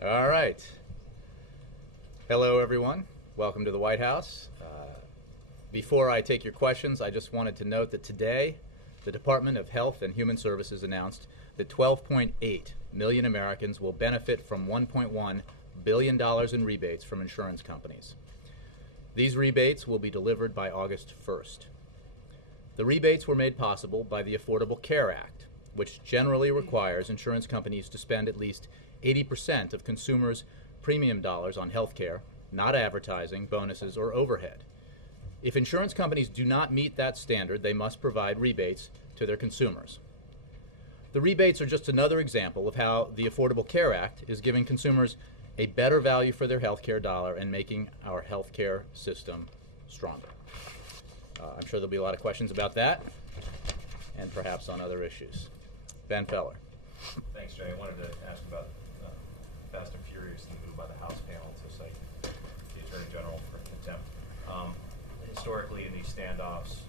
All right. Hello, everyone. Welcome to the White House. Before I take your questions, I just wanted to note that today, the Department of Health and Human Services announced that 12.8 million Americans will benefit from $1.1 billion in rebates from insurance companies. These rebates will be delivered by August 1st. The rebates were made possible by the Affordable Care Act, which generally requires insurance companies to spend at least 80% of consumers' premium dollars on health care, not advertising, bonuses, or overhead. If insurance companies do not meet that standard, they must provide rebates to their consumers. The rebates are just another example of how the Affordable Care Act is giving consumers a better value for their health care dollar and making our health care system stronger. I'm sure there'll be a lot of questions about that and perhaps on other issues. Ben Feller. Thanks, Jay. I wanted to ask about Fast and Furious and the move by the House panel to cite the Attorney General for contempt. Historically, in these standoffs,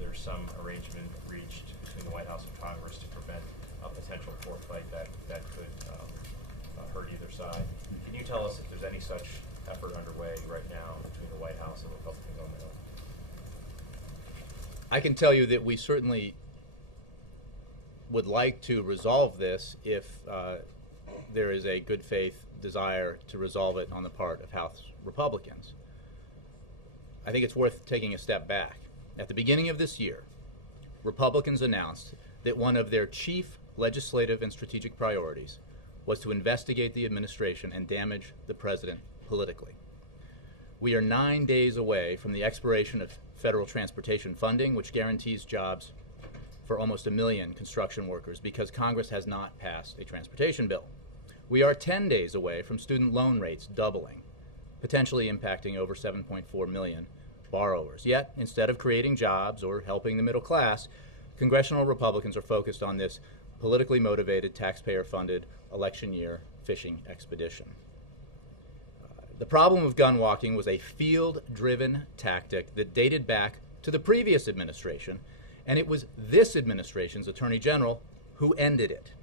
there's some arrangement reached between the White House and Congress to prevent a potential fourth fight that could hurt either side. Can you tell us if there's any such effort underway right now between the White House and Republicans on the Hill? I can tell you that we certainly would like to resolve this if there is a good faith desire to resolve it on the part of House Republicans. I think it's worth taking a step back. At the beginning of this year, Republicans announced that one of their chief legislative and strategic priorities was to investigate the administration and damage the president politically. We are 9 days away from the expiration of federal transportation funding, which guarantees jobs for almost 1 million construction workers because Congress has not passed a transportation bill. We are 10 days away from student loan rates doubling, potentially impacting over 7.4 million borrowers. Yet, instead of creating jobs or helping the middle class, congressional Republicans are focused on this politically motivated, taxpayer-funded election year fishing expedition. The problem of gun walking was a field-driven tactic that dated back to the previous administration, and it was this administration's Attorney General who ended it.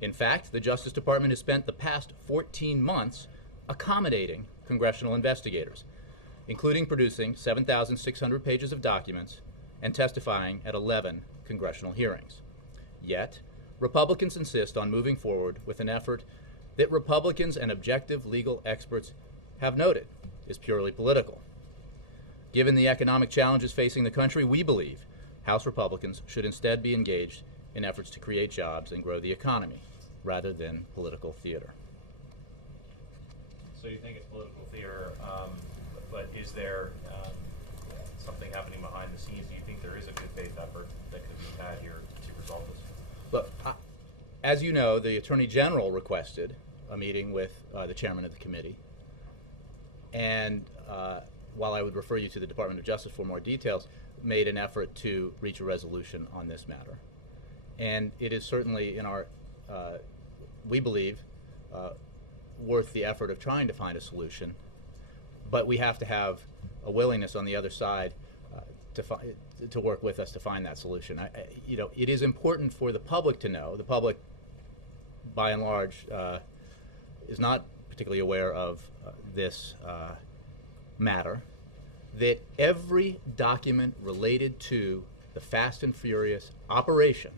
In fact, the Justice Department has spent the past 14 months accommodating congressional investigators, including producing 7,600 pages of documents and testifying at 11 congressional hearings. Yet, Republicans insist on moving forward with an effort that Republicans and objective legal experts have noted is purely political. Given the economic challenges facing the country, we believe House Republicans should instead be engaged in efforts to create jobs and grow the economy, rather than political theater. So you think it's political theater, but is there something happening behind the scenes? Do you think there is a good faith effort that could be had here to resolve this? Look, as you know, the Attorney General requested a meeting with the chairman of the committee. And while I would refer you to the Department of Justice for more details, made an effort to reach a resolution on this matter. And it is certainly in our, we believe, worth the effort of trying to find a solution. But we have to have a willingness on the other side to work with us to find that solution. It is important for the public to know. The public, by and large, is not particularly aware of this matter, that every document related to the Fast and Furious operation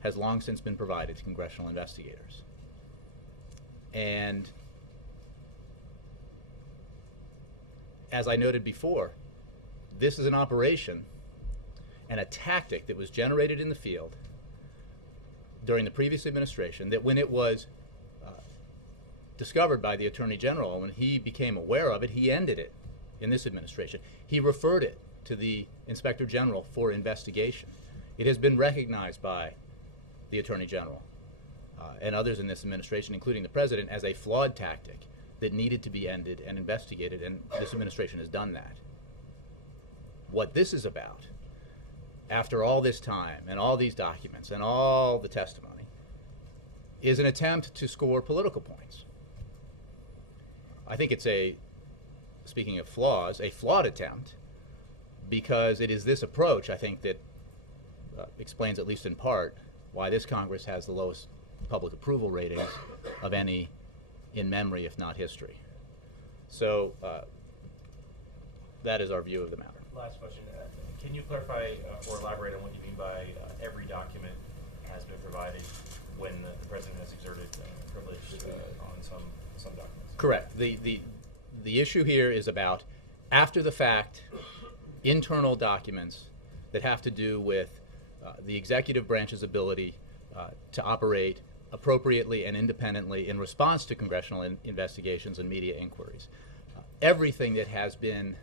has long since been provided to congressional investigators. And as I noted before, this is an operation and a tactic that was generated in the field during the previous administration that when it was discovered by the Attorney General, when he became aware of it, he ended it in this administration. He referred it to the Inspector General for investigation. It has been recognized by the Attorney General and others in this administration, including the President, as a flawed tactic that needed to be ended and investigated, and this administration has done that. What this is about, after all this time and all these documents and all the testimony, is an attempt to score political points. I think it's speaking of flaws, a flawed attempt, because it is this approach, I think, that explains, at least in part, why this Congress has the lowest public approval ratings of any in memory, if not history. So that is our view of the matter. Last question. Can you clarify or elaborate on what you mean by every document has been provided when the President has exerted privilege on some documents? Correct. The issue here is about after the fact internal documents that have to do with the executive branch's ability to operate appropriately and independently in response to congressional investigations and media inquiries. Everything that has been,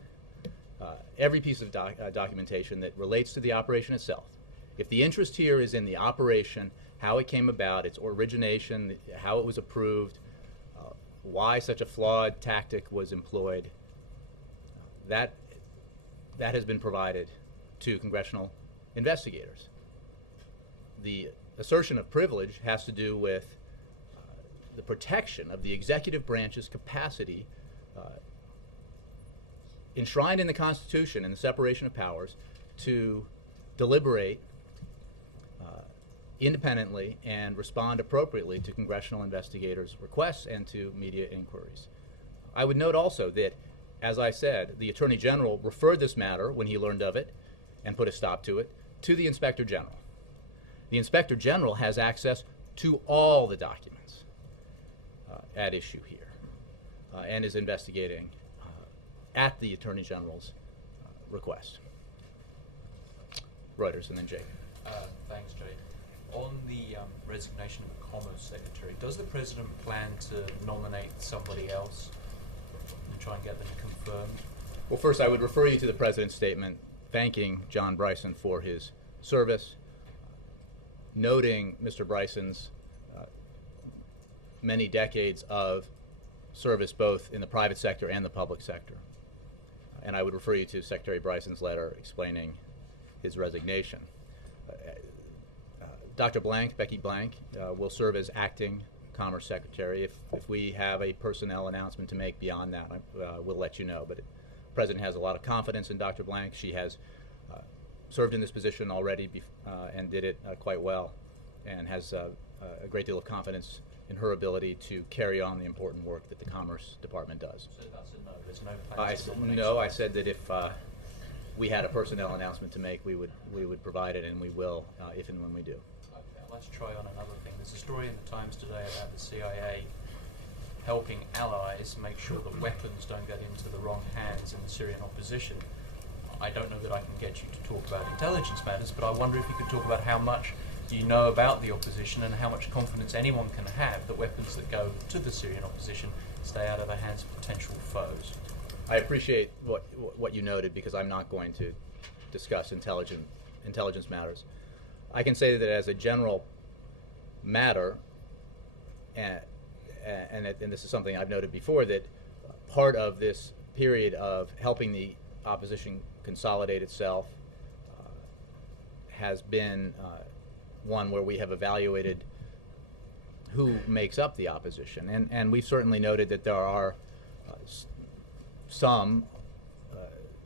every piece of documentation that relates to the operation itself. If the interest here is in the operation, how it came about, its origination, how it was approved, why such a flawed tactic was employed, that has been provided to congressional investigators. The assertion of privilege has to do with the protection of the executive branch's capacity enshrined in the Constitution and the separation of powers to deliberate independently and respond appropriately to congressional investigators' requests and to media inquiries. I would note also that, as I said, the Attorney General referred this matter, when he learned of it and put a stop to it, to the Inspector General. The Inspector General has access to all the documents at issue here and is investigating at the Attorney General's request. Reuters and then Jake. Thanks, Jay. On the resignation of the Commerce Secretary, does the President plan to nominate somebody else and try and get them confirmed? Well, first I would refer you to the President's statement thanking John Bryson for his service, noting Mr. Bryson's many decades of service both in the private sector and the public sector. And I would refer you to Secretary Bryson's letter explaining his resignation. Dr. Blank, Becky Blank, will serve as acting Commerce Secretary. If we have a personnel announcement to make beyond that, we'll let you know. But the President has a lot of confidence in Dr. Blank. She has served in this position already and did it quite well, and has a great deal of confidence in her ability to carry on the important work that the Commerce Department does. So that's a no. There's no plans to nominate No, I said that if we had a personnel announcement to make, we would provide it, and we will if and when we do. Okay, let's try on another thing. There's a story in the Times today about the CIA helping allies make sure that weapons don't get into the wrong hands in the Syrian opposition. I don't know that I can get you to talk about intelligence matters, but I wonder if you could talk about how much you know about the opposition and how much confidence anyone can have that weapons that go to the Syrian opposition stay out of the hands of potential foes. I appreciate what you noted, because I'm not going to discuss intelligence matters. I can say that as a general matter, and this is something I've noted before, that part of this period of helping the opposition consolidate itself has been one where we have evaluated who makes up the opposition, and we've certainly noted that there are some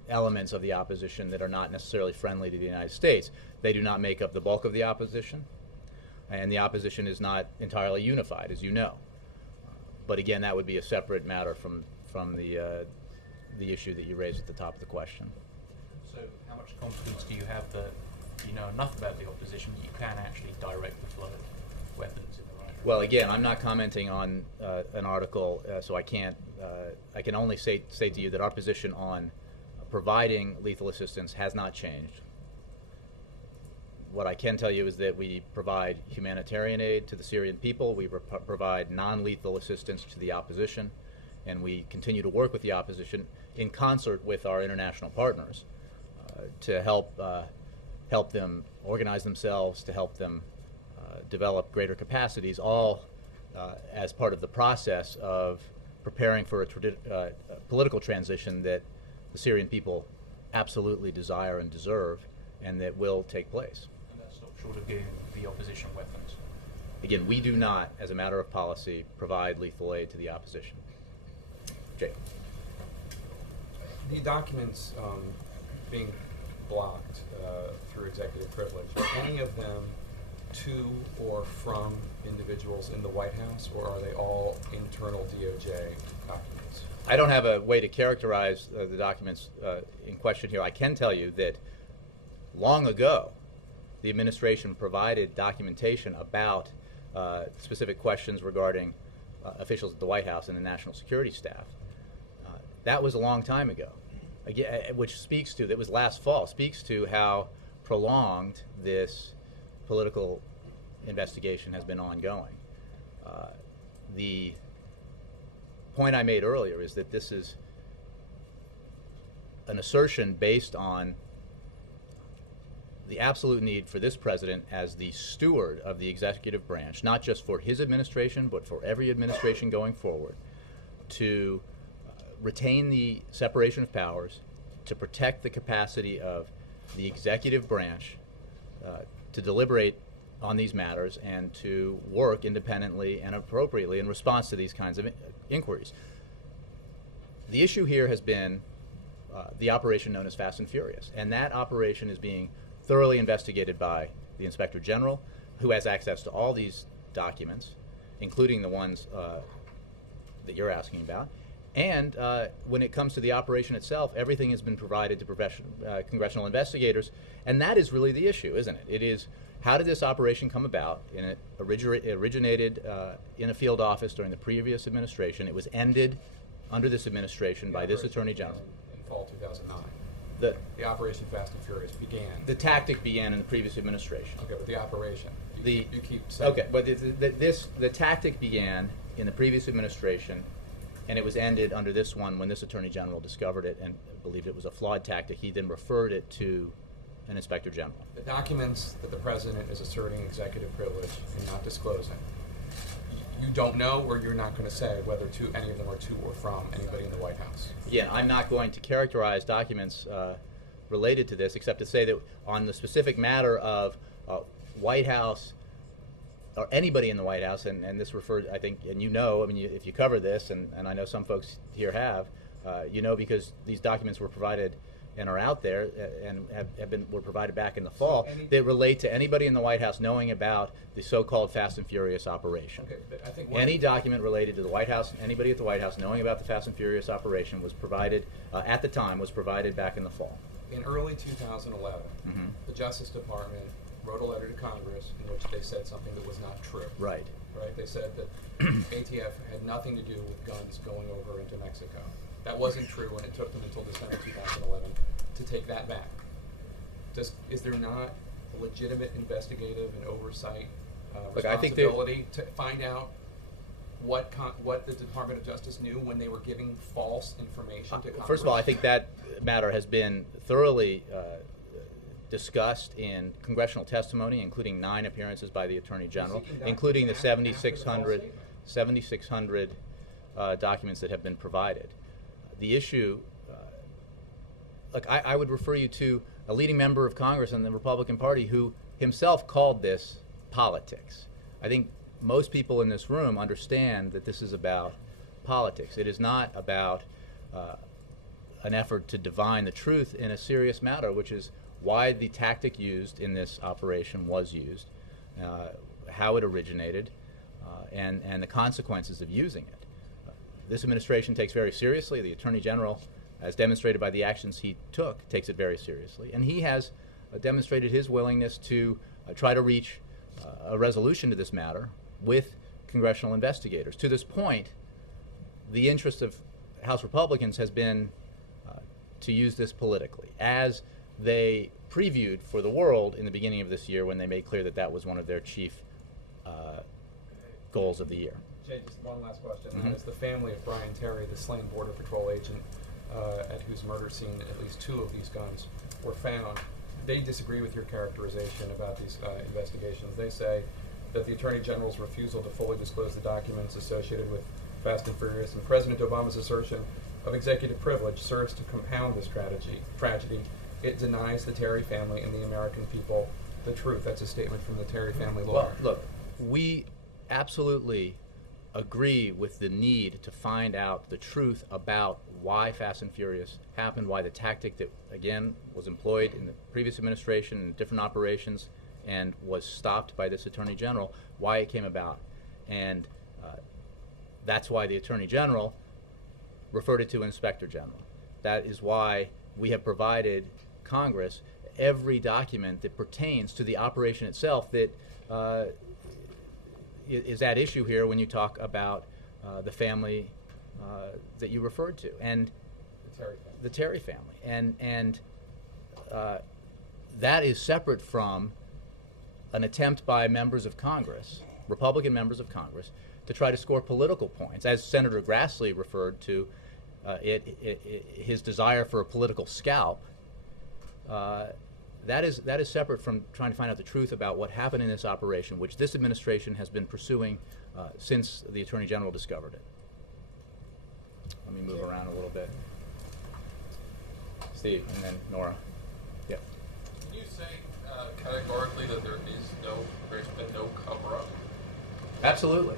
elements of the opposition that are not necessarily friendly to the United States. They do not make up the bulk of the opposition, and the opposition is not entirely unified, as you know. But again, that would be a separate matter from the issue that you raised at the top of the question. So how much confidence do you have that you know enough about the opposition that you can actually direct the flow of weapons in the right direction? Well, again, I'm not commenting on an article, so I can't. I can only say to you that our position on providing lethal assistance has not changed. What I can tell you is that we provide humanitarian aid to the Syrian people. We provide non-lethal assistance to the opposition, and we continue to work with the opposition in concert with our international partners to help them organize themselves, to help them develop greater capacities, all as part of the process of preparing for a political transition that the Syrian people absolutely desire and deserve, and that will take place. And that's not short of giving the opposition weapons. Again, we do not, as a matter of policy, provide lethal aid to the opposition. Jake. The documents being blocked through executive privilege, are any of them to or from individuals in the White House, or are they all internal DOJ documents? I don't have a way to characterize the documents in question here. I can tell you that long ago, the administration provided documentation about specific questions regarding officials at the White House and the national security staff. That was a long time ago, again, which speaks to, that was last fall, speaks to how prolonged this political investigation has been ongoing. The point I made earlier is that this is an assertion based on the absolute need for this president as the steward of the executive branch, not just for his administration, but for every administration going forward, to retain the separation of powers, to protect the capacity of the executive branch to deliberate on these matters and to work independently and appropriately in response to these kinds of inquiries. The issue here has been the operation known as Fast and Furious, and that operation is being thoroughly investigated by the Inspector General, who has access to all these documents, including the ones that you're asking about. And when it comes to the operation itself, everything has been provided to congressional investigators, and that is really the issue, isn't it? It is, how did this operation come about? And it originated in a field office during the previous administration. It was ended under this administration by this Attorney General. In fall 2009. The Operation Fast and Furious began. The tactic began in the previous administration. Okay, but the operation. You keep saying. Okay, but the tactic began in the previous administration, and it was ended under this one when this Attorney General discovered it and believed it was a flawed tactic. He then referred it to an Inspector General. The documents that the President is asserting executive privilege and not disclosing, you don't know, or you're not going to say whether any of them are to or from anybody in the White House? Yeah, I'm not going to characterize documents related to this, except to say that on the specific matter of White House, or anybody in the White House, and this refers, I think, and you know, I mean, if you cover this, and I know some folks here have, you know, because these documents were provided and are out there and were provided back in the fall, that relate to anybody in the White House knowing about the so-called Fast and Furious operation. Okay, but I think any document related to the White House, anybody at the White House knowing about the Fast and Furious operation was provided, at the time, was provided back in the fall. In early 2011, the Justice Department wrote a letter to Congress in which they said something that was not true. Right. Right? They said that ATF had nothing to do with guns going over into Mexico. That wasn't true, and it took them until December 2011 to take that back. Is there not a legitimate investigative and oversight responsibility to find out what the Department of Justice knew when they were giving false information to Congress? First of all, I think that matter has been thoroughly discussed in congressional testimony, including 9 appearances by the Attorney General, including the 7,600 documents that have been provided. The issue, look, I would refer you to a leading member of Congress in the Republican Party who himself called this politics. I think most people in this room understand that this is about politics. It is not about an effort to divine the truth in a serious matter, which is why the tactic used in this operation was used, how it originated, and the consequences of using it. This administration takes very seriously. The Attorney General, as demonstrated by the actions he took, takes it very seriously. And he has demonstrated his willingness to try to reach a resolution to this matter with congressional investigators. To this point, the interest of House Republicans has been to use this politically, as they previewed for the world in the beginning of this year when they made clear that that was one of their chief goals of the year. Jay, just one last question. As the family of Brian Terry, the slain Border Patrol agent at whose murder scene at least 2 of these guns were found, they disagree with your characterization about these investigations. They say that the Attorney General's refusal to fully disclose the documents associated with Fast and Furious and President Obama's assertion of executive privilege serves to compound this tragedy. It denies the Terry family and the American people the truth. That's a statement from the Terry family lawyer. Well, look, we absolutely agree with the need to find out the truth about why Fast and Furious happened, why the tactic that, again, was employed in the previous administration and different operations and was stopped by this Attorney General, why it came about. And that's why the Attorney General referred it to Inspector General. That is why we have provided Congress every document that pertains to the operation itself that is at issue here when you talk about the family that you referred to, and the Terry family. And that is separate from an attempt by members of Congress, Republican members of Congress, to try to score political points, as Senator Grassley referred to his desire for a political scalp. That is separate from trying to find out the truth about what happened in this operation, which this administration has been pursuing since the Attorney General discovered it. Let me move around a little bit. Steve, and then Nora. Yep. Can you say categorically that there's been no cover-up? Absolutely.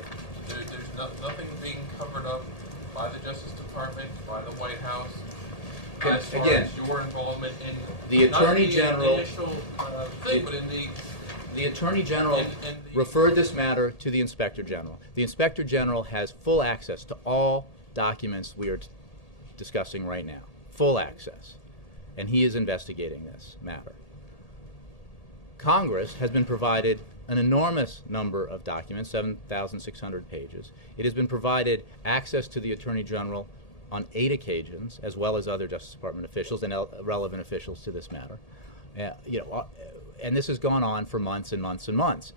There's nothing being covered up by the Justice Department, by the White House, as far Again, as your involvement in the Attorney General, the initial thing, but in the Attorney General referred this matter to the Inspector General. The Inspector General has full access to all documents we are discussing right now. Full access. And he is investigating this matter. Congress has been provided an enormous number of documents, 7,600 pages. It has been provided access to the Attorney General on 8 occasions, as well as other Justice Department officials and relevant officials to this matter. And this has gone on for months and months and months.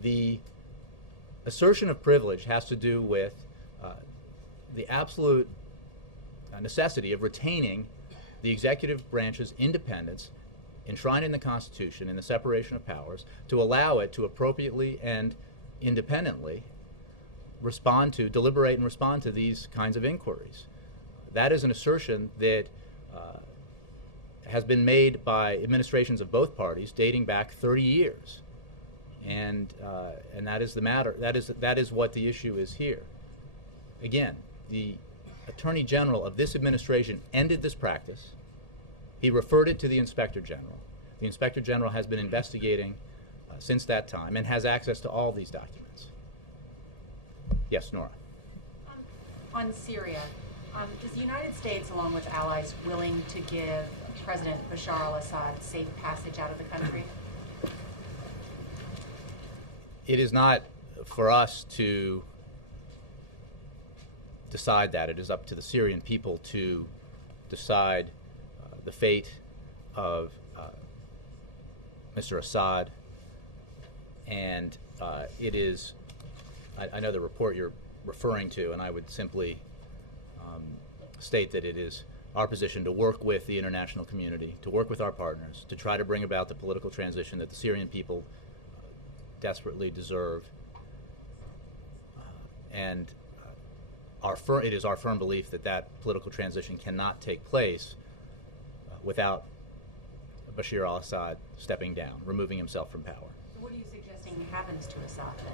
The assertion of privilege has to do with the absolute necessity of retaining the executive branch's independence enshrined in the Constitution and the separation of powers to allow it to appropriately and independently deliberate and respond to these kinds of inquiries. That is an assertion that has been made by administrations of both parties dating back 30 years. And that is the matter. That is what the issue is here. Again, the Attorney General of this administration ended this practice. He referred it to the Inspector General. The Inspector General has been investigating since that time and has access to all these documents. Yes, Nora. On Syria, is the United States, along with allies, willing to give President Bashar al-Assad safe passage out of the country? It is not for us to decide that. It is up to the Syrian people to decide the fate of Mr. Assad. And it is, I know the report you're referring to, and I would simply state that it is our position to work with the international community, to work with our partners, to try to bring about the political transition that the Syrian people desperately deserve. And it is our firm belief that that political transition cannot take place without Bashar al-Assad stepping down, removing himself from power. So what are you suggesting happens to Assad then?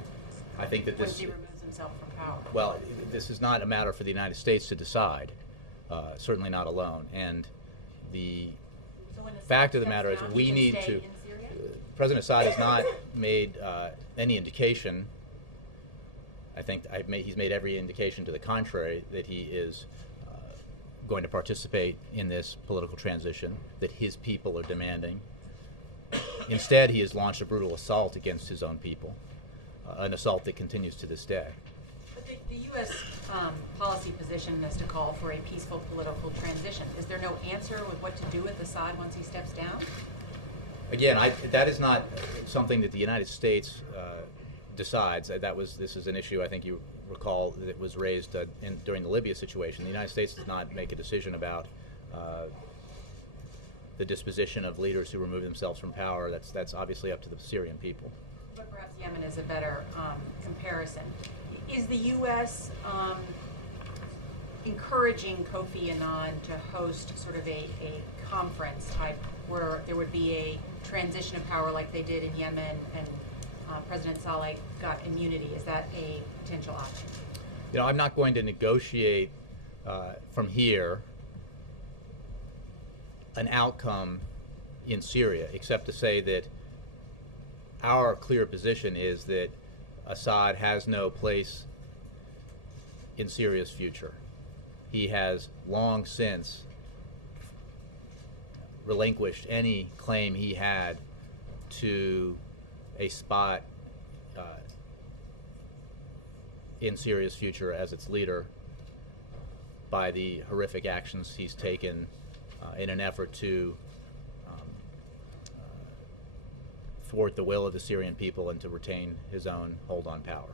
I think that Once he removes himself from power? Well, this is not a matter for the United States to decide, certainly not alone. And the fact of the matter is we need to... President Assad has not made any indication, I think he's made every indication to the contrary, that he is going to participate in this political transition that his people are demanding. Instead, he has launched a brutal assault against his own people, an assault that continues to this day. But the U.S. Policy position is to call for a peaceful political transition. Is there no answer with what to do with Assad once he steps down? Again, that is not something that the United States decides. This is an issue I think you recall that was raised during the Libya situation. The United States does not make a decision about the disposition of leaders who remove themselves from power. That's obviously up to the Syrian people. But perhaps Yemen is a better comparison. Is the U.S. encouraging Kofi Annan to host sort of a conference type where there would be a transition of power like they did in Yemen and President Saleh got immunity? Is that a potential option? You know, I'm not going to negotiate from here an outcome in Syria, except to say that our clear position is that Assad has no place in Syria's future. He has long since relinquished any claim he had to a spot in Syria's future as its leader by the horrific actions he's taken in an effort to thwart the will of the Syrian people and to retain his own hold on power.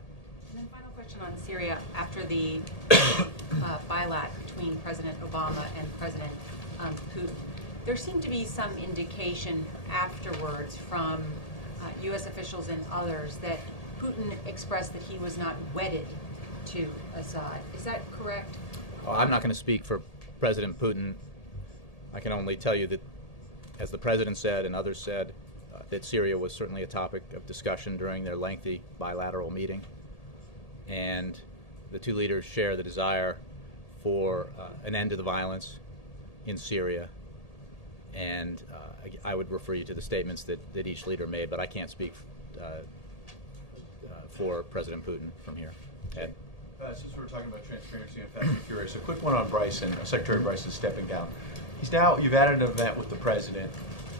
And then final question on Syria. After the bilat between President Obama and President Putin, there seemed to be some indication afterwards from U.S. officials and others that Putin expressed that he was not wedded to Assad. Is that correct? I'm not going to speak for President Putin. I can only tell you that, as the president said and others said, that Syria was certainly a topic of discussion during their lengthy bilateral meeting. And the two leaders share the desire for an end to the violence in Syria. And I would refer you to the statements that each leader made, but I can't speak for President Putin from here. Ed? Since we're talking about transparency and Fast and Furious, a quick one on Bryson. Secretary Bryson is stepping down. You've added an event with the president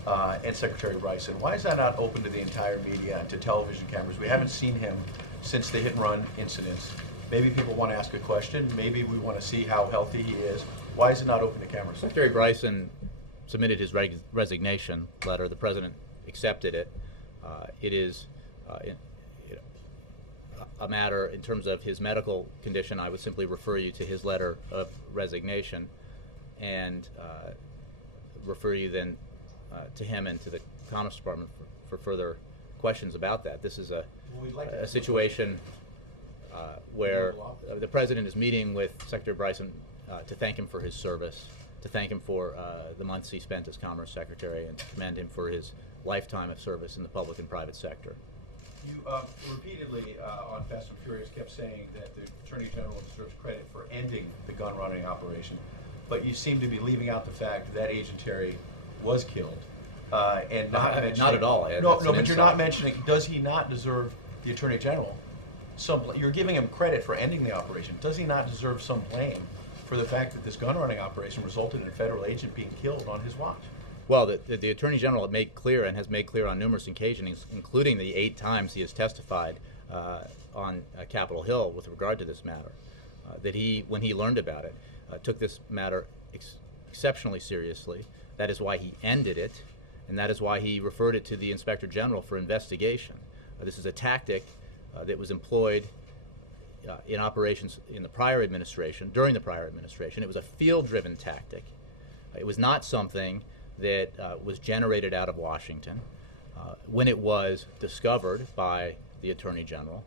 and Secretary Bryson. Why is that not open to the entire media and to television cameras? We haven't seen him since the hit-and-run incidents. Maybe people want to ask a question. Maybe we want to see how healthy he is. Why is it not open to cameras? Secretary Bryson submitted his resignation letter. The president accepted it. It is a matter in terms of his medical condition. I would simply refer you to his letter of resignation and refer you then to him and to the Commerce Department for further questions about that. This is a situation where the president is meeting with Secretary Bryson to thank him for his service, to thank him for the months he spent as Commerce Secretary, and to commend him for his lifetime of service in the public and private sector. You repeatedly on Fast and Furious kept saying that the Attorney General deserves credit for ending the gun running operation, but you seem to be leaving out the fact that Agent Terry was killed, and not mentioning. Not at all, Ed. No, That's no, an but you're insult. not mentioning. Does he not deserve the Attorney General some? You're giving him credit for ending the operation. Does he not deserve some blame for the fact that this gun running operation resulted in a federal agent being killed on his watch? Well, the Attorney General made clear and has made clear on numerous occasions, including the 8 times he has testified on Capitol Hill with regard to this matter, that he, when he learned about it, took this matter exceptionally seriously. That is why he ended it, and that is why he referred it to the Inspector General for investigation. This is a tactic that was employed in operations in the prior administration, during the prior administration. It was a field-driven tactic. It was not something that was generated out of Washington. When it was discovered by the Attorney General,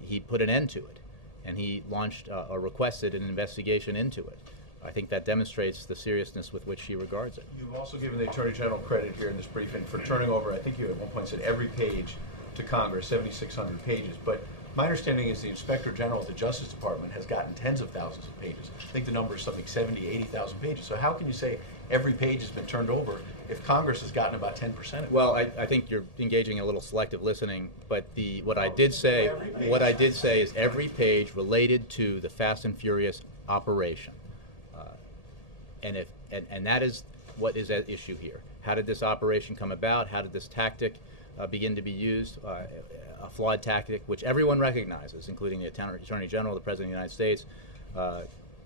he put an end to it, and he launched or requested an investigation into it. I think that demonstrates the seriousness with which he regards it. You've also given the Attorney General credit here in this briefing for turning over, I think you at one point said, every page to Congress, 7,600 pages. But my understanding is the Inspector General at the Justice Department has gotten tens of thousands of pages. I think the number is something 70, 80,000 pages. So how can you say every page has been turned over if Congress has gotten about 10% of it? Well, I think you're engaging in a little selective listening, but what I did say is every page related to the Fast and Furious operation, and that is what is at issue here. How did this operation come about? How did this tactic begin to be used? A flawed tactic, which everyone recognizes, including the Attorney General, the President of the United States,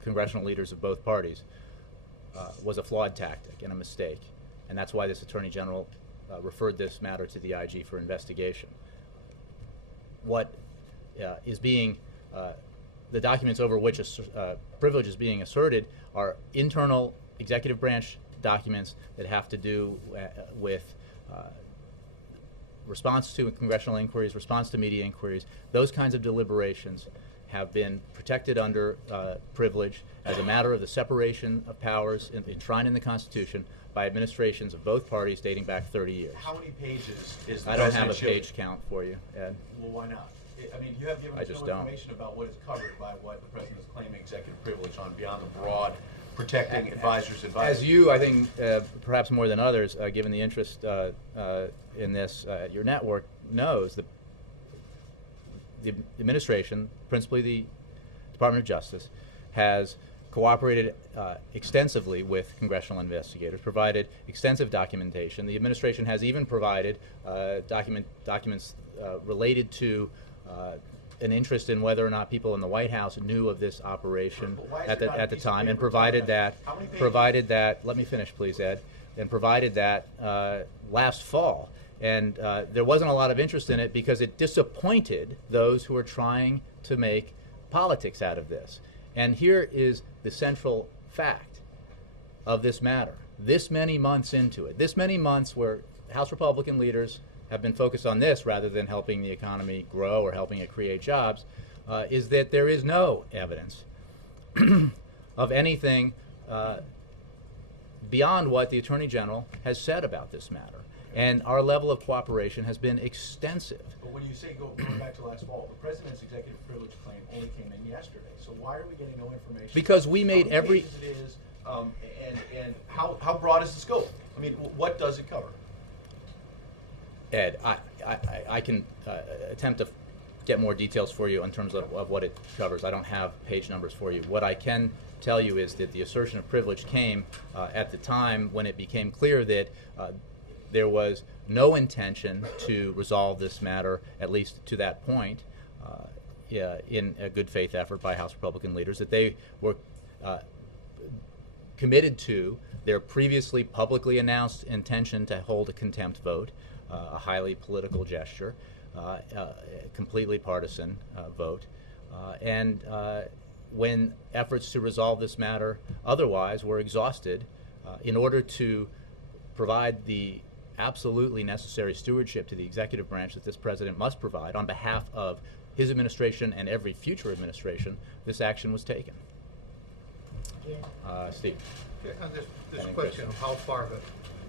congressional leaders of both parties, was a flawed tactic and a mistake. And that's why this Attorney General referred this matter to the IG for investigation. What is being, the documents over which privilege is being asserted are internal executive branch documents that have to do with response to congressional inquiries, response to media inquiries. Those kinds of deliberations have been protected under privilege as a matter of the separation of powers enshrined in the Constitution by administrations of both parties dating back 30 years. How many pages is the I don't have a president shielded? page count for you, Ed. Well, why not? I mean, you have given I us just no don't. information about what is covered by what the president is claiming executive privilege on beyond the broad protecting advisors' advice. As you, I think, perhaps more than others, given the interest in this at your network, knows that the administration, principally the Department of Justice, has cooperated extensively with congressional investigators, provided extensive documentation. The administration has even provided documents related to an interest in whether or not people in the White House knew of this operation at the time, and provided that let me finish, please, Ed, and provided that last fall. And there wasn't a lot of interest in it because it disappointed those who were trying to make politics out of this. And here is the central fact of this matter. This many months into it, this many months where House Republican leaders have been focused on this rather than helping the economy grow or helping it create jobs, is that there is no evidence of anything beyond what the Attorney General has said about this matter. And our level of cooperation has been extensive. But when you say going back to last fall, the president's executive privilege claim only came in yesterday. So why are we getting no information? Because we made how many pages it is, and how broad is the scope? I mean, what does it cover? Ed, I can attempt to get more details for you in terms of what it covers. I don't have page numbers for you. What I can tell you is that the assertion of privilege came at the time when it became clear that there was no intention to resolve this matter, at least to that point, in a good faith effort by House Republican leaders, that they were committed to their previously publicly announced intention to hold a contempt vote, a highly political gesture, a completely partisan vote. And when efforts to resolve this matter otherwise were exhausted, in order to provide the absolutely necessary stewardship to the executive branch that this president must provide on behalf of his administration and every future administration, this action was taken. Steve. On this question of how far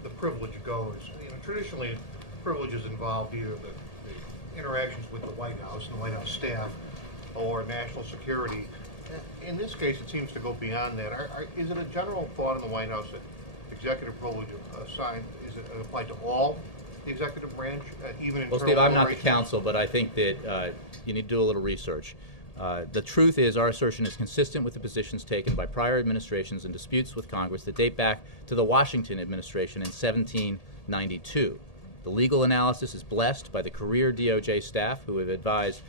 the privilege goes, traditionally privileges involved either the interactions with the White House and the White House staff or national security. In this case, it seems to go beyond that. Is it a general thought in the White House that executive privilege assigned, is it applied to all the executive branch, even in Well, Steve, I'm not the counsel, but I think that you need to do a little research. The truth is our assertion is consistent with the positions taken by prior administrations in disputes with Congress that date back to the Washington administration in 1792. The legal analysis is blessed by the career DOJ staff who have advised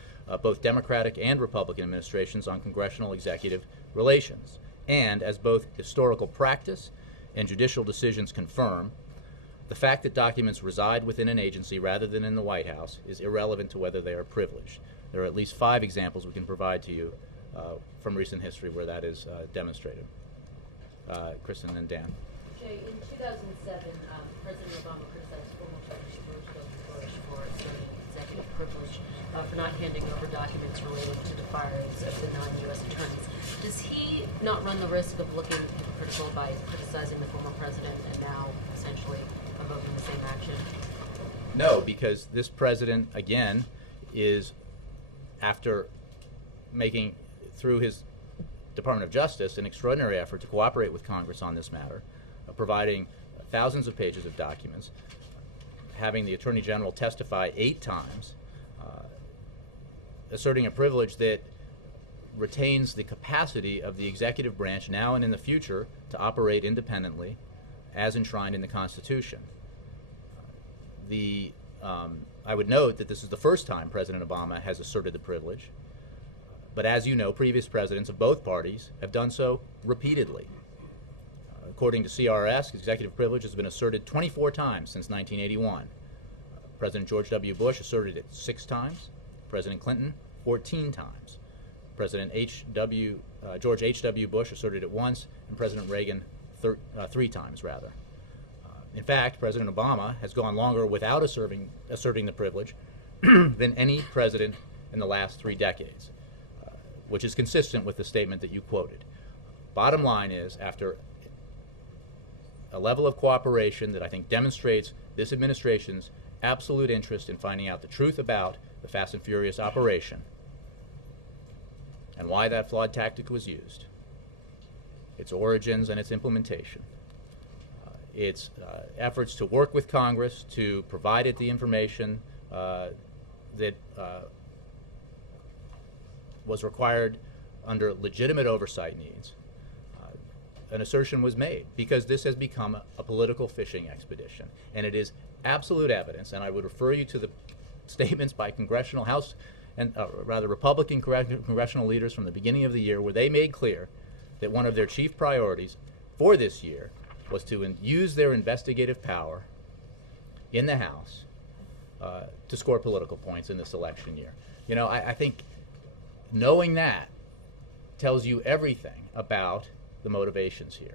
both Democratic and Republican administrations on congressional executive relations. And as both historical practice and judicial decisions confirm, the fact that documents reside within an agency rather than in the White House is irrelevant to whether they are privileged. There are at least 5 examples we can provide to you from recent history where that is demonstrated. Kristen and Dan. Jay, in 2007, President Obama criticized former President George W. Bush for asserting executive privilege for not handing over documents related to the firings of the non-U.S. attorneys. Does he not run the risk of looking hypocritical by criticizing the former president and now essentially evoking the same action? No, because this president, again, is, after making, through his Department of Justice, an extraordinary effort to cooperate with Congress on this matter, providing thousands of pages of documents, having the Attorney General testify 8 times, asserting a privilege that retains the capacity of the executive branch now and in the future to operate independently as enshrined in the Constitution. I would note that this is the first time President Obama has asserted the privilege, but as you know, previous presidents of both parties have done so repeatedly. According to CRS, executive privilege has been asserted 24 times since 1981. President George W. Bush asserted it 6 times, President Clinton 14 times. President George H.W. Bush asserted it once, and President Reagan 3 times, rather. In fact, President Obama has gone longer without asserting the privilege than any president in the last 3 decades, which is consistent with the statement that you quoted. Bottom line is, after a level of cooperation that I think demonstrates this administration's absolute interest in finding out the truth about the Fast and Furious operation and why that flawed tactic was used, its origins and its implementation, its efforts to work with Congress to provide it the information that was required under legitimate oversight needs, an assertion was made, because this has become a political fishing expedition. And it is absolute evidence, and I would refer you to the statements by congressional House and rather Republican congressional leaders from the beginning of the year, where they made clear that one of their chief priorities for this year was to use their investigative power in the House to score political points in this election year. You know, I think knowing that tells you everything about the motivations here.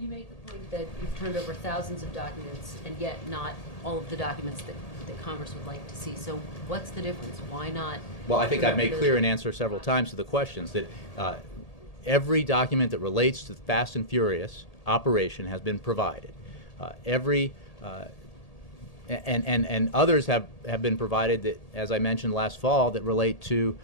You make the point that you've turned over thousands of documents, and yet not all of the documents that Congress would like to see. So what's the difference? Why not? Well, I think I've made clear in answer several times to the questions that every document that relates to the Fast and Furious operation has been provided. And others have been provided that, as I mentioned last fall, that relate to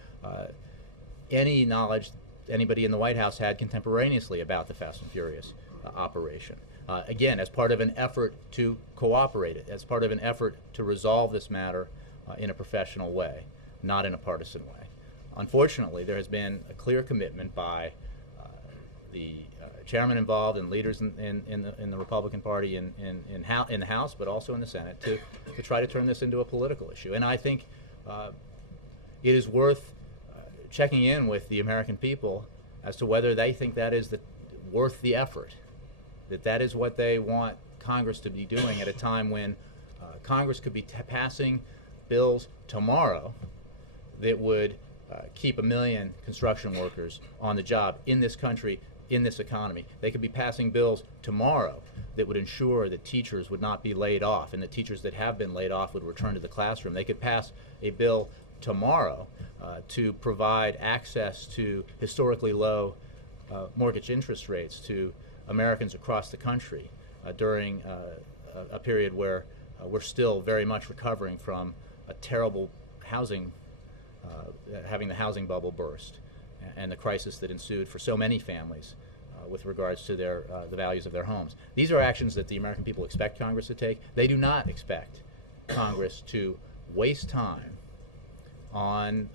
any knowledge anybody in the White House had contemporaneously about the Fast and Furious operation. Again, as part of an effort to cooperate, as part of an effort to resolve this matter in a professional way, not in a partisan way. Unfortunately, there has been a clear commitment by the chairman involved and leaders in the Republican Party in the House, but also in the Senate, to try to turn this into a political issue. And I think it is worth checking in with the American people as to whether they think that is worth the effort, that is what they want Congress to be doing at a time when Congress could be passing bills tomorrow that would keep 1 million construction workers on the job in this country, in this economy. They could be passing bills tomorrow that would ensure that teachers would not be laid off, and that teachers that have been laid off would return to the classroom. They could pass a bill tomorrow to provide access to historically low mortgage interest rates to Americans across the country during a period where we're still very much recovering from a terrible housing, having the housing bubble burst, and the crisis that ensued for so many families with regards to the values of their homes. These are actions that the American people expect Congress to take. They do not expect Congress to waste time on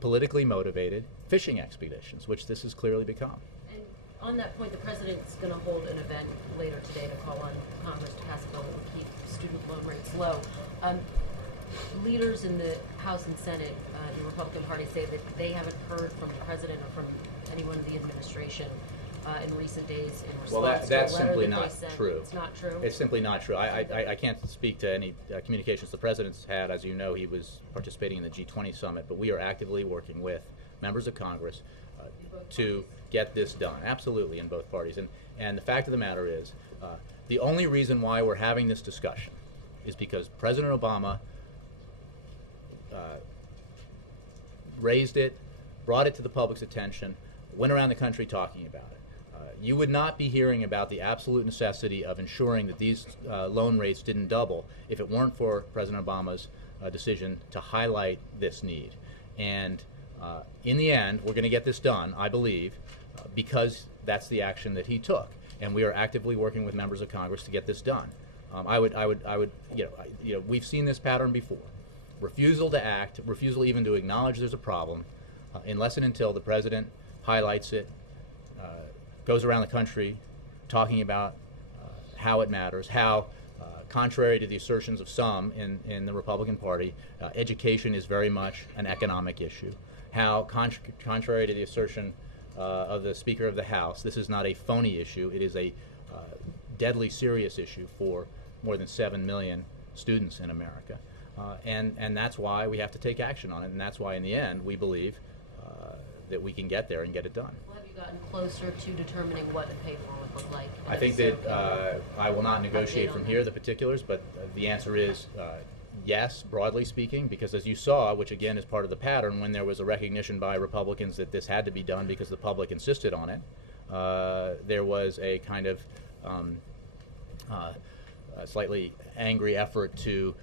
politically motivated fishing expeditions, which this has clearly become. And on that point, the president's going to hold an event later today to call on Congress to pass a bill that will keep student loan rates low. Leaders in the House and Senate, the Republican Party, say that they haven't heard from the president or from anyone in the administration in recent days in response Well, that's to a letter simply that not they sent. true. It's not true? It's simply not true. I can't speak to any communications the president's had. As you know, he was participating in the G20 summit, but we are actively working with members of Congress to get this done. Absolutely, in both parties. And the fact of the matter is, the only reason why we're having this discussion is because President Obama raised it, brought it to the public's attention, went around the country talking about it. You would not be hearing about the absolute necessity of ensuring that these loan rates didn't double if it weren't for President Obama's decision to highlight this need. And in the end, we're going to get this done, I believe, because that's the action that he took. And we are actively working with members of Congress to get this done. We've seen this pattern before. Refusal to act, refusal even to acknowledge there's a problem, unless and until the president highlights it, goes around the country talking about how it matters, how, contrary to the assertions of some in the Republican Party, education is very much an economic issue, how, contrary to the assertion of the Speaker of the House, this is not a phony issue, it is a deadly serious issue for more than 7 million students in America. And that's why we have to take action on it, and that's why in the end we believe that we can get there and get it done. Well, have you gotten closer to determining what a pay for would look like? I think that I will not negotiate from here the particulars, but the answer is yes, broadly speaking, because as you saw, which again is part of the pattern, when there was a recognition by Republicans that this had to be done because the public insisted on it, there was a kind of a slightly angry effort to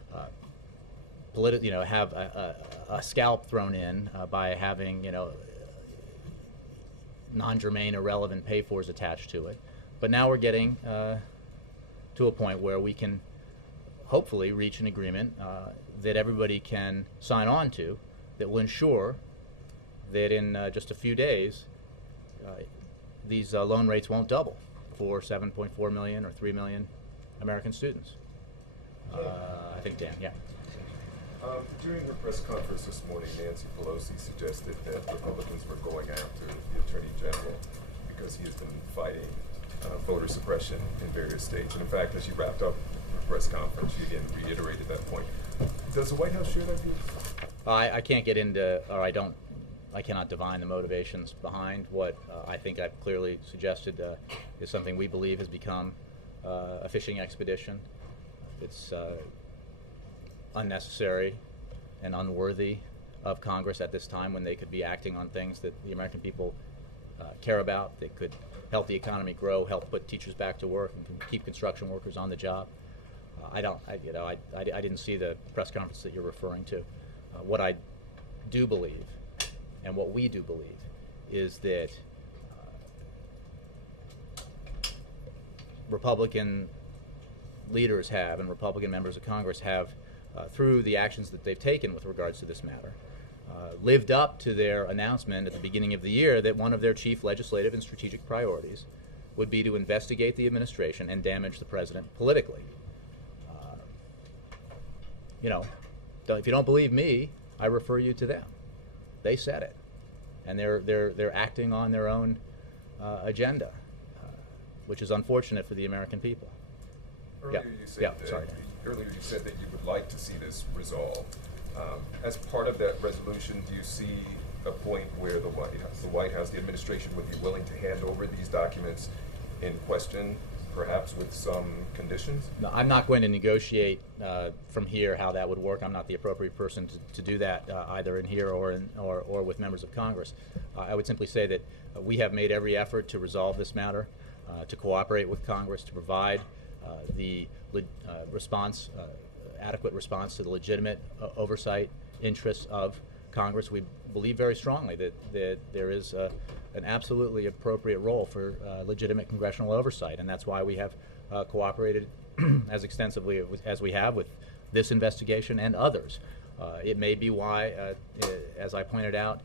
have a scalp thrown in by having non-germane, irrelevant pay-fors attached to it. But now we're getting to a point where we can hopefully reach an agreement that everybody can sign on to that will ensure that in just a few days these loan rates won't double for 7.4 million or 3 million American students. I think Dan, yeah. During her press conference this morning, Nancy Pelosi suggested that Republicans were going after the Attorney General because he has been fighting voter suppression in various states. And in fact, as she wrapped up her press conference, she again reiterated that point. Does the White House share that view? I can't get into, or I cannot divine the motivations behind what I think I've clearly suggested is something we believe has become a fishing expedition. It's unnecessary and unworthy of Congress at this time when they could be acting on things that the American people care about, that could help the economy grow, help put teachers back to work, and can keep construction workers on the job. I didn't see the press conference that you're referring to. What I do believe, and what we do believe, is that Republican leaders have, and Republican members of Congress have, through the actions that they've taken with regards to this matter, lived up to their announcement at the beginning of the year that one of their chief legislative and strategic priorities would be to investigate the administration and damage the president politically. If you don't believe me, I refer you to them. They said it, and they're acting on their own agenda, which is unfortunate for the American people. Earlier you said that you would like to see this resolved. As part of that resolution, do you see a point where the White House, the administration, would be willing to hand over these documents in question, perhaps with some conditions? No, I'm not going to negotiate from here how that would work. I'm not the appropriate person to do that either in here or with members of Congress. I would simply say that we have made every effort to resolve this matter, to cooperate with Congress, to provide the adequate response to the legitimate oversight interests of Congress. We believe very strongly that there is an absolutely appropriate role for legitimate congressional oversight, and that's why we have cooperated as extensively as we have with this investigation and others. It may be why, as I pointed out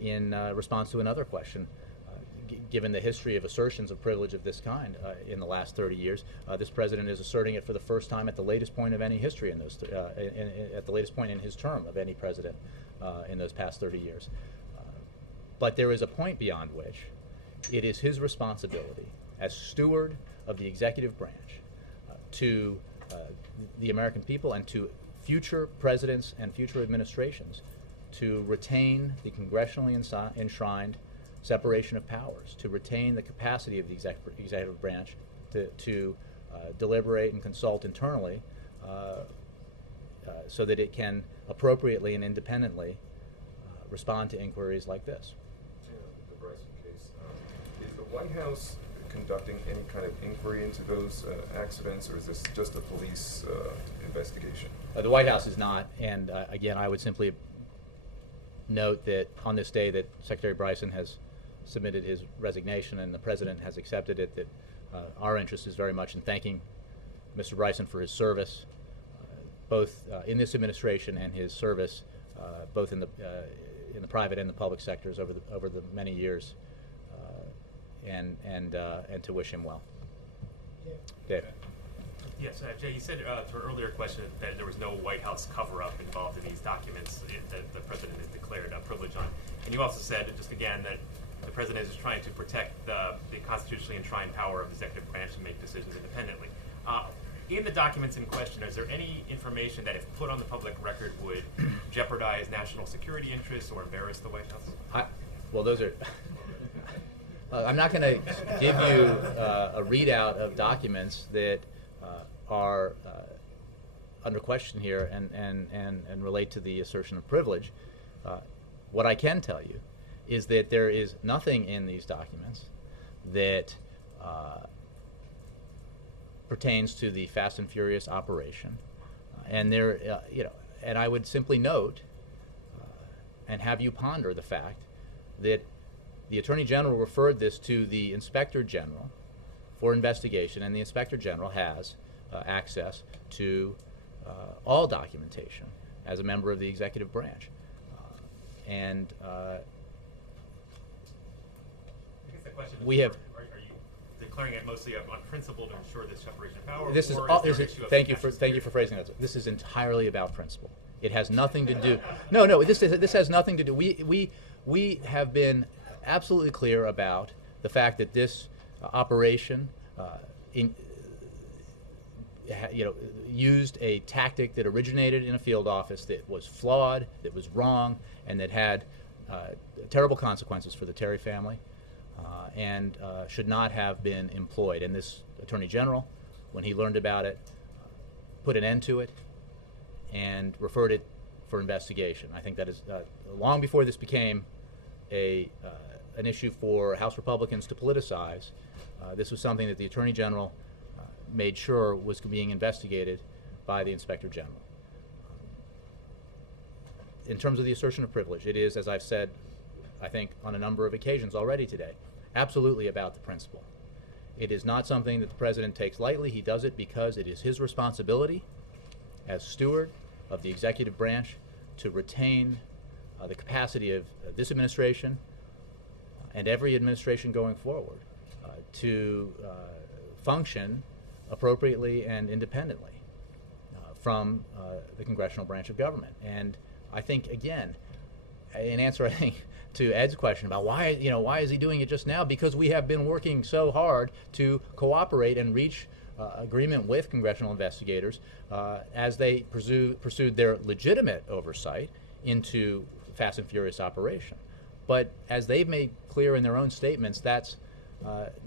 in response to another question, given the history of assertions of privilege of this kind in the last 30 years, this president is asserting it for the first time at the latest point of any history in those, at the latest point in his term of any president in those past 30 years. But there is a point beyond which it is his responsibility as steward of the executive branch to the American people and to future presidents and future administrations to retain the congressionally enshrined separation of powers, to retain the capacity of the executive branch to deliberate and consult internally so that it can appropriately and independently respond to inquiries like this. The Bryson case. Is the White House conducting any kind of inquiry into those accidents, or is this just a police investigation? The White House is not, and again, I would simply note that on this day that Secretary Bryson has submitted his resignation and the President has accepted it, that our interest is very much in thanking Mr. Bryson for his service, both in this administration and his service both in the private and the public sectors over the many years, and to wish him well. Dave. Yes, Jay, you said to an earlier question that there was no White House cover-up involved in these documents that the President has declared privilege on. And you also said, just again, that the President is trying to protect the constitutionally enshrined power of the executive branch to make decisions independently. In the documents in question, is there any information that, if put on the public record, would jeopardize national security interests or embarrass the White House? Well, those are... I'm not going to give you a readout of documents that are under question here and relate to the assertion of privilege. What I can tell you is that there is nothing in these documents that pertains to the Fast and Furious operation, and there, and I would simply note and have you ponder the fact that the Attorney General referred this to the Inspector General for investigation, and the Inspector General has access to all documentation as a member of the executive branch. And I guess the question is, we have. Are you declaring it mostly on principle to ensure this separation of power? This is or all, there this an is, issue of thank you for national phrasing that. This is entirely about principle. It has nothing to do. No. This has nothing to do. We have been absolutely clear about the fact that this operation, used a tactic that originated in a field office that was flawed, that was wrong, and that had terrible consequences for the Terry family, and should not have been employed. And this Attorney General, when he learned about it, put an end to it and referred it for investigation. I think that is long before this became an issue for House Republicans to politicize. This was something that the Attorney General made sure was being investigated by the Inspector General. In terms of the assertion of privilege, it is, as I've said, I think on a number of occasions already today, absolutely about the principle. It is not something that the President takes lightly. He does it because it is his responsibility as steward of the executive branch to retain the capacity of this administration and every administration going forward to function appropriately and independently from the congressional branch of government. And I think, again, in answer, I think, to Ed's question about why is he doing it just now, because we have been working so hard to cooperate and reach agreement with congressional investigators as they pursued their legitimate oversight into Fast and Furious operation. But as they've made clear in their own statements, that's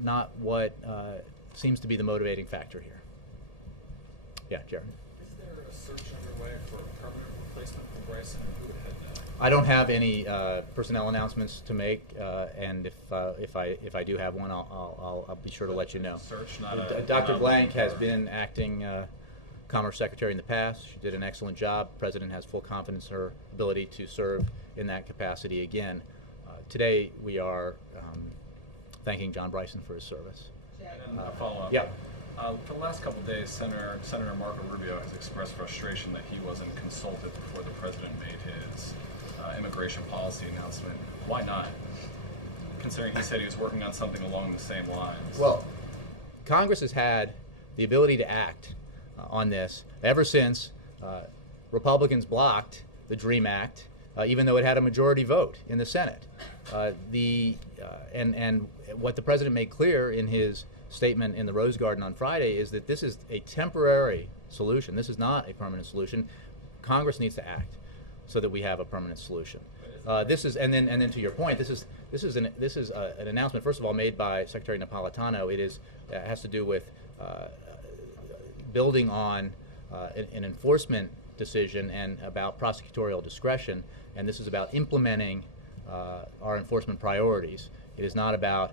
not what seems to be the motivating factor here. Yeah, Jared. Is there a search underway for a permanent replacement for Bryson, or who would head that? I don't have any personnel announcements to make, and if I do have one, I'll be sure to let you know. Search, not a Dr. Blank has been acting Commerce Secretary in the past. She did an excellent job. The President has full confidence in her ability to serve in that capacity again. Today we are thanking John Bryson for his service. And a follow-up. Yeah. For the last couple of days, Senator Marco Rubio has expressed frustration that he wasn't consulted before the President made his immigration policy announcement. Why not? Considering he said he was working on something along the same lines. Well, Congress has had the ability to act on this ever since Republicans blocked the DREAM Act, even though it had a majority vote in the Senate. And what the President made clear in his statement in the Rose Garden on Friday is that this is a temporary solution. This is not a permanent solution. Congress needs to act so that we have a permanent solution. This is, and then to your point, this is an announcement, first of all, made by Secretary Napolitano. It has to do with building on an enforcement decision and about prosecutorial discretion, and this is about implementing our enforcement priorities. It is not about,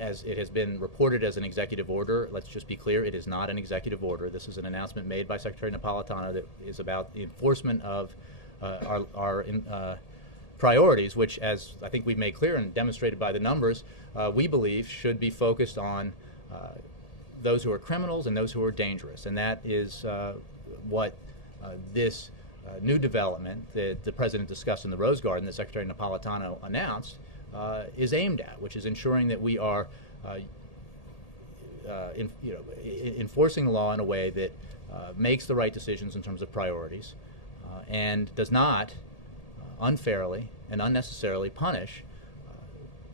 as it has been reported as an executive order. Let's just be clear, it is not an executive order. This is an announcement made by Secretary Napolitano that is about the enforcement of our priorities, which, as I think we've made clear and demonstrated by the numbers, we believe should be focused on those who are criminals and those who are dangerous. And that is what this new development that the President discussed in the Rose Garden that Secretary Napolitano announced is aimed at, which is ensuring that we are enforcing the law in a way that makes the right decisions in terms of priorities and does not unfairly and unnecessarily punish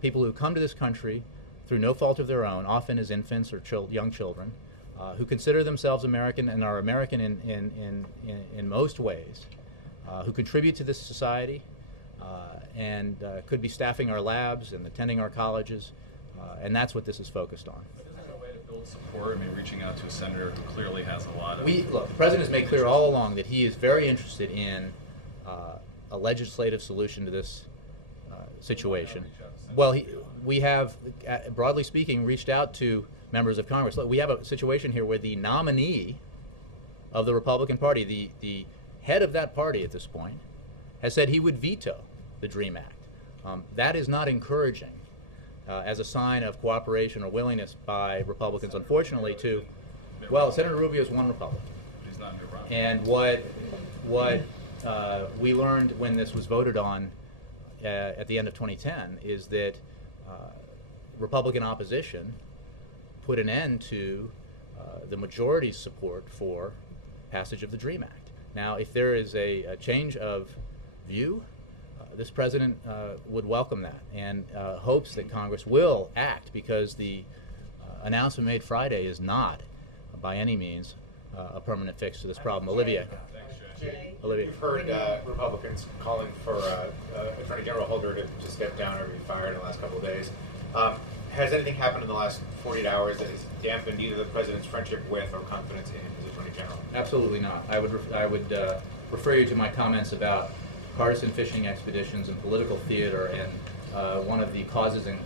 people who come to this country through no fault of their own, often as infants or young children, who consider themselves American and are American in most ways, who contribute to this society and could be staffing our labs and attending our colleges, and that's what this is focused on. But is there a way to build support? I mean, reaching out to a senator who clearly has a lot of... Look, the President has made clear all along that he is very interested in a legislative solution to this situation. Well, we have, broadly speaking, reached out to members of Congress. Look, we have a situation here where the nominee of the Republican Party, the head of that party at this point, has said he would veto the DREAM Act. That is not encouraging as a sign of cooperation or willingness by Republicans, unfortunately, to... Well, Senator Rubio is one Republican. not new run. And what we learned when this was voted on at the end of 2010 is that Republican opposition put an end to the majority's support for passage of the DREAM Act. Now, if there is a change of view, this president would welcome that and hopes that Congress will act, because the announcement made Friday is not, by any means, a permanent fix to this problem. Olivia. Olivia. We've heard Republicans calling for Attorney General Holder to step down or be fired in the last couple of days. Has anything happened in the last 48 hours that has dampened either the president's friendship with or confidence in him as Attorney General? Absolutely not. I would refer you to my comments about partisan fishing expeditions and political theater, and one of the causes and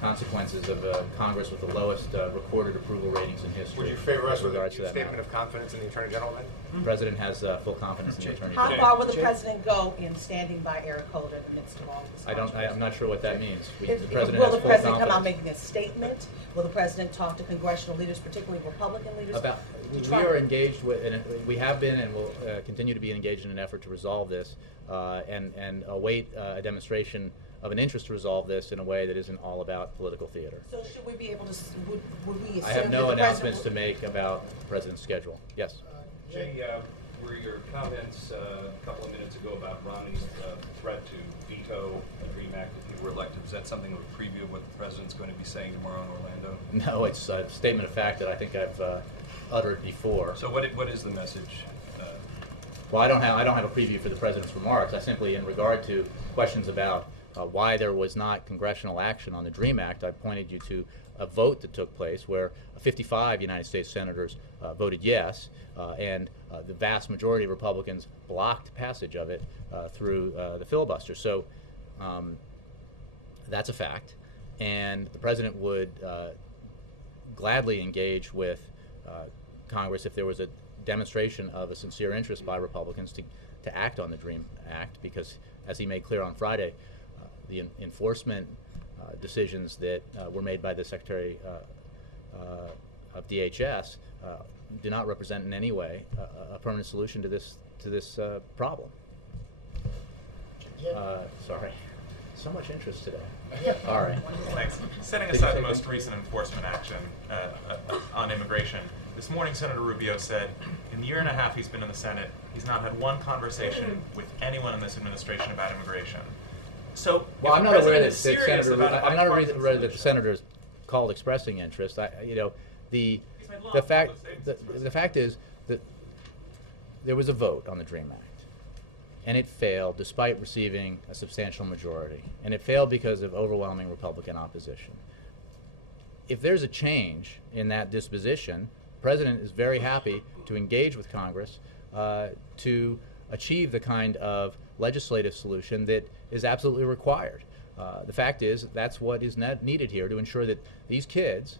consequences of Congress with the lowest recorded approval ratings in history. Would you favor us with a regards to that statement matter. of confidence in the Attorney General then? The president has full confidence in the Attorney How General. far will the president go in standing by Eric Holder in the midst of all this? I'm not sure what that means. The Will president has the full president come out confidence. making a statement? Will the president talk to congressional leaders, particularly Republican leaders? We try are to- engaged with, and we have been and will continue to be engaged in an effort to resolve this, and await a demonstration of an interest to resolve this in a way that isn't all about political theater. So should we be able to, would we assume I have that no the announcements to president make about the president's schedule. Yes. Jay, were your comments a couple of minutes ago about Romney's threat to veto the DREAM Act if he were elected, is that something of a preview of what the president's going to be saying tomorrow in Orlando? No, it's a statement of fact that I think I've uttered before. So what is the message? Well, I don't have a preview for the president's remarks. I simply, in regard to questions about why there was not congressional action on the DREAM Act, I pointed you to a vote that took place where 55 United States senators voted yes, and the vast majority of Republicans blocked passage of it through the filibuster. So that's a fact, and the president would gladly engage with Congress if there was a demonstration of a sincere interest by Republicans to act on the DREAM Act, because, as he made clear on Friday, the enforcement decisions that were made by the Secretary of DHS do not represent in any way a permanent solution to this problem. Sorry, so much interest today. All right. Thanks. Setting Did you aside say the most something? recent enforcement action on immigration, this morning Senator Rubio said in the year and a half he's been in the Senate, he's not had one conversation with anyone in this administration about immigration. So, Well, if I'm the not aware president that is serious about a I'm not bipartisan aware that the solution- senators called expressing interest. The fact is that there was a vote on the DREAM Act, and it failed despite receiving a substantial majority, and it failed because of overwhelming Republican opposition. If there's a change in that disposition, the president is very happy to engage with Congress to achieve the kind of legislative solution that is absolutely required. The fact is that's what is needed here to ensure that these kids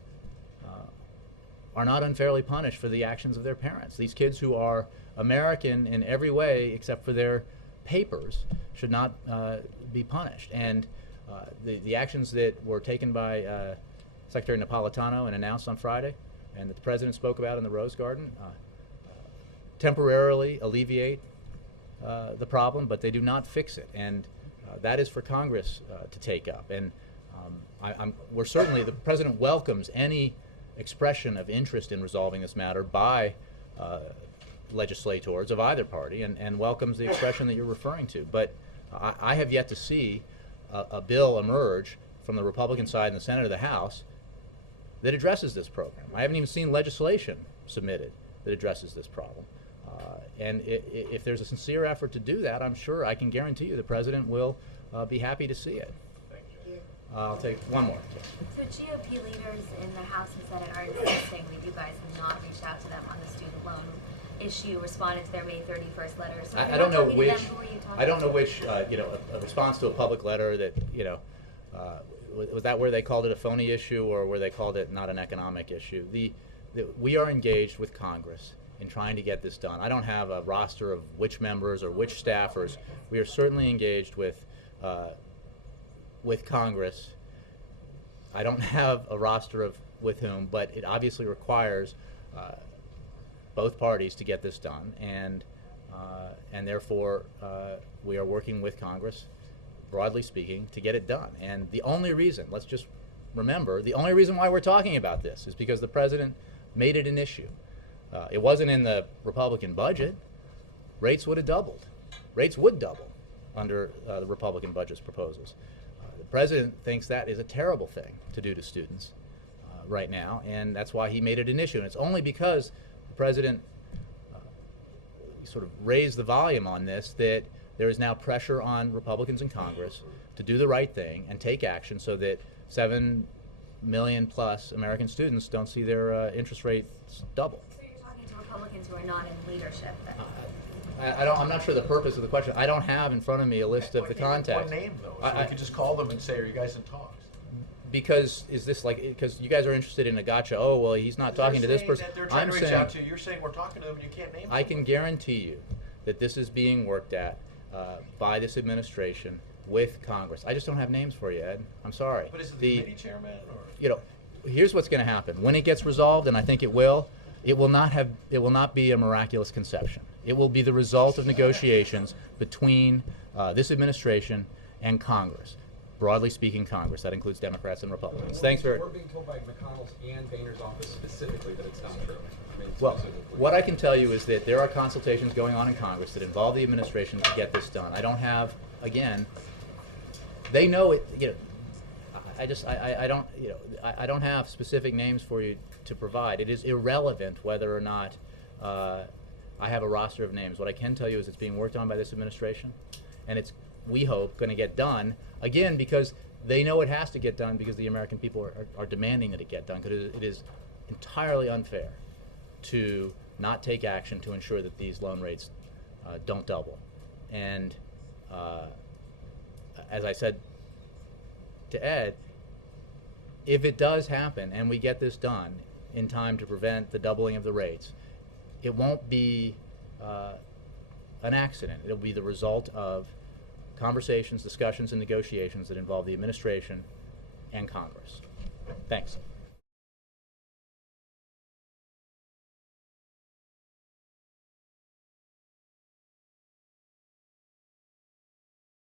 are not unfairly punished for the actions of their parents. These kids who are American in every way except for their papers should not be punished. And the actions that were taken by Secretary Napolitano and announced on Friday, and that the president spoke about in the Rose Garden, temporarily alleviate the problem, but they do not fix it. And that is for Congress to take up. And we're certainly, the president welcomes any expression of interest in resolving this matter by legislators of either party, and welcomes the expression that you're referring to. But I have yet to see a bill emerge from the Republican side in the Senate or the House that addresses this program. I haven't even seen legislation submitted that addresses this problem. And if there's a sincere effort to do that, I'm sure, I can guarantee you the president will be happy to see it. I'll take one more. So GOP leaders in the House and Senate are insisting that you guys have not reached out to them on the student loan issue, responded to their May 31st letter. So I don't know which. I don't know to? which. A response to a public letter that was that where they called it a phony issue, or where they called it not an economic issue. We are engaged with Congress in trying to get this done. I don't have a roster of which members or which staffers. We are certainly engaged with Congress. I don't have a roster of with whom, but it obviously requires both parties to get this done, and therefore we are working with Congress, broadly speaking, to get it done. And the only reason, let's just remember, the only reason why we're talking about this is because the president made it an issue. It wasn't in the Republican budget. Rates would have doubled. Rates would double under the Republican budget's proposals. The president thinks that is a terrible thing to do to students right now, and that's why he made it an issue. And it's only because the president sort of raised the volume on this that there is now pressure on Republicans in Congress to do the right thing and take action so that 7 million plus American students don't see their interest rates double. So you're talking to Republicans who are not in leadership then? I'm not sure the purpose of the question. I don't have in front of me a list of the contacts. What name, though? So we could just call them and say, are you guys in talks? Because is this like, because you guys are interested in a gotcha, oh, well, he's not talking to this person. They're trying to reach out to you. You're saying we're talking to them and you can't name them. I can guarantee you that this is being worked at by this administration with Congress. I just don't have names for you, Ed. I'm sorry. But is it the committee chairman? Or? You know, here's what's going to happen. When it gets resolved, and I think it will not be a miraculous conception. It will be the result of negotiations between this administration and Congress. Broadly speaking, Congress. That includes Democrats and Republicans. Thanks very much. We're being told by McConnell's and Boehner's office specifically that it's not true. I mean, Well, what I can tell you is that there are consultations going on in Congress that involve the administration to get this done. I don't have, again, they know it, you know, I don't have specific names for you to provide. It is irrelevant whether or not I have a roster of names. What I can tell you is it's being worked on by this administration, and it's, we hope, going to get done, again, because they know it has to get done because the American people are demanding that it get done, because it is entirely unfair to not take action to ensure that these loan rates don't double. And as I said to Ed, if it does happen and we get this done in time to prevent the doubling of the rates, it won't be an accident. It'll be the result of conversations, discussions, and negotiations that involve the administration and Congress. Thanks.